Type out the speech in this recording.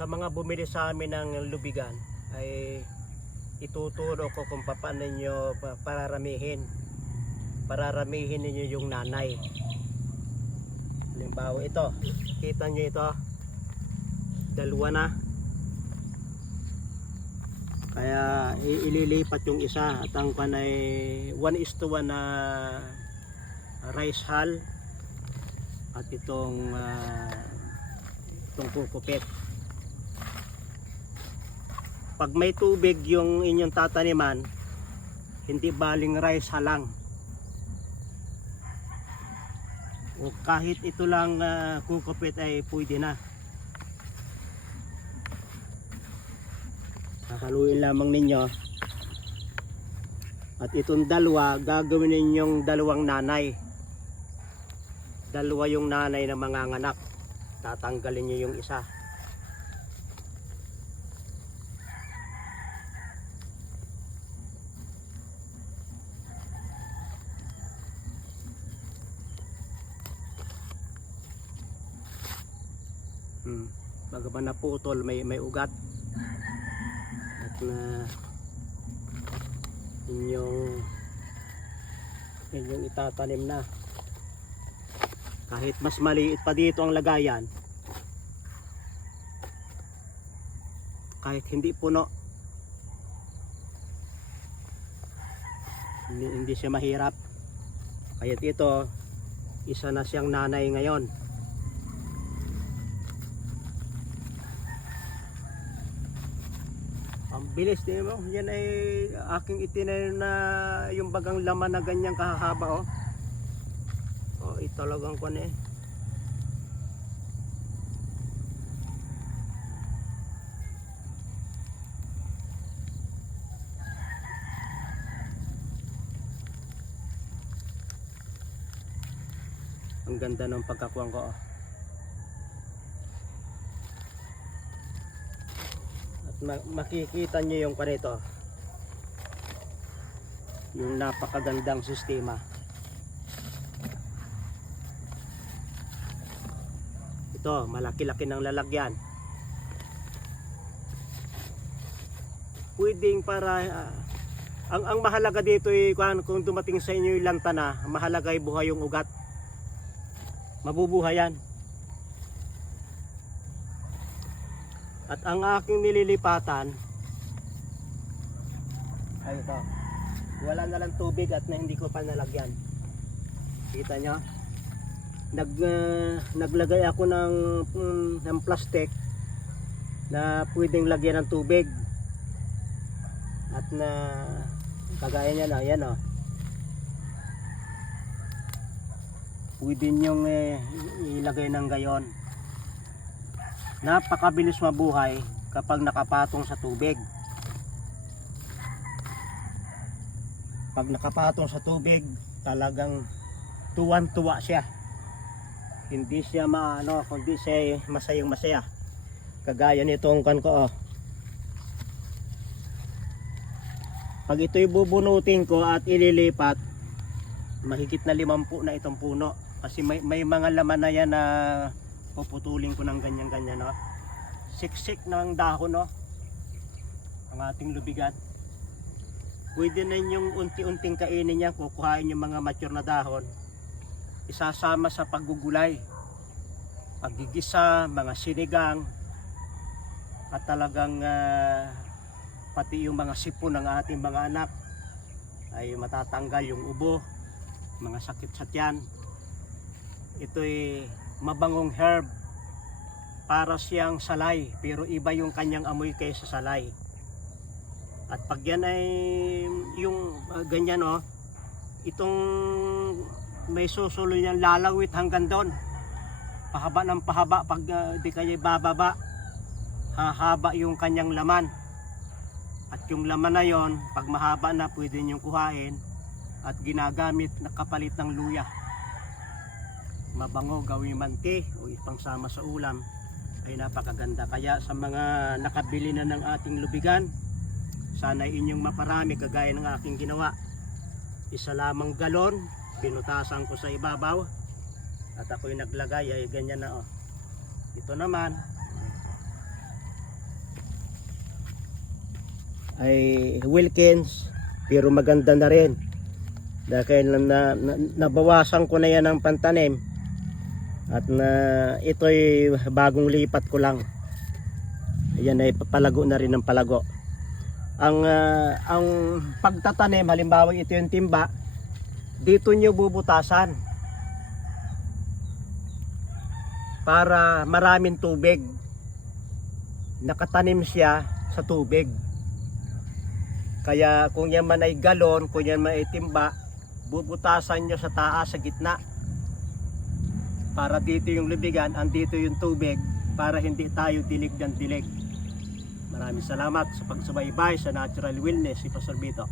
sa mga bumili sa amin ng lubigan ay ituturo ko kung paano nyo pararamihin ninyo yung nanay. Halimbawa ito, kita nyo ito, dalawa na, kaya ililipat yung isa at ang pan ay 1:1 na rice hull at itong kukupit. Pag may tubig yung inyong tataniman, hindi baling rice hull lang, o kahit ito lang kukupit ay pwede na. Haluin lamang ninyo at itong dalawa gagawin ninyong dalawang nanay, dalawa yung nanay na manganganak. Tatanggalin nyo yung isa. Baga ba naputol, may ugat at na inyong itatanim na. Kahit mas maliit pa dito ang lagayan, kahit hindi puno, hindi siya mahirap. Kahit ito, isa na siyang nanay ngayon. Ang bilis din mo. Yan ay aking itinanim na yung bagang laman na ganyang kahahaba, oh. Oh, italagang ko na eh. Ang ganda ng pagkakuwang ko, oh. At makikita nyo yung kanito, yung napakagandang sistema. Ito, malaki-laki ng lalagyan. Pwedeng para ang mahalaga dito ay kung dumating sa inyo yung lantana, mahalaga ay buhay yung ugat. Mabubuhay yan. At ang aking nililipatan ay ito, wala na lang tubig at hindi ko pa nalagyan. Kita nyo, naglagay ako ng plastic na pwedeng lagyan ng tubig at na kagaya niya na yan, oh. Pwede nyong ilagay ng gayon. Napakabilis mabuhay kapag nakapatong sa tubig. Pag nakapatong sa tubig, talagang tuwan-tuwa siya. Hindi siya maano, kundi siya masayang masaya. Kagaya nitong kan ko, oh. Pag ito'y bubunutin ko at ililipat, mahigit na 50 na itong puno. Kasi may mga laman na yan na puputulin ko ng ganyan-ganyan, no? Siksik ng dahon, no? Ang ating lubigan. Pwede na yung unti-unting kainin niya. Kukuhain yung mga mature na dahon, isasama sa paggugulay, paggigisa, mga sinigang, at talagang pati yung mga sipon ng ating mga anak ay matatanggal, yung ubo, mga sakit sa tiyan. Ito'y mabangong herb, para siyang salay, pero iba yung kanyang amoy kaysa salay. At pag yan ay yung ganyan, oh, itong may susulo niyan, lalawit hanggang doon, pahaba ng pahaba. Pag di kayo bababa, hahaba yung kanyang laman. At yung laman na yon, pag mahaba na, pwede niyong kuhain at ginagamit na kapalit ng luya. Mabango, gawing manti o ipangsama sa ulam, ay napakaganda. Kaya sa mga nakabili na ng ating lubigan, sana inyong maparami kagaya ng aking ginawa. Isa lamang galon, binutasan ko sa ibabaw at ako'y naglagay ay ganyan na, oh. Ito naman, ay Wilkins, pero maganda na rin. Dahil nabawasan ko na yan ng pantanim at ito'y bagong lipat ko lang. Ayan ay palago na rin ng palago. Ang pagtatanim, halimbawa ito yung timba, dito nyo bubutasan para maraming tubig. Nakatanim siya sa tubig. Kaya kung yan man ay galon, kung yan man ay timba, bubutasan nyo sa taas, sa gitna, para dito yung lubigan, andito yung tubig, para hindi tayo dilig ng dilig. Maraming salamat sa pagsubaybay sa Natural Wellness si Pastor Vito.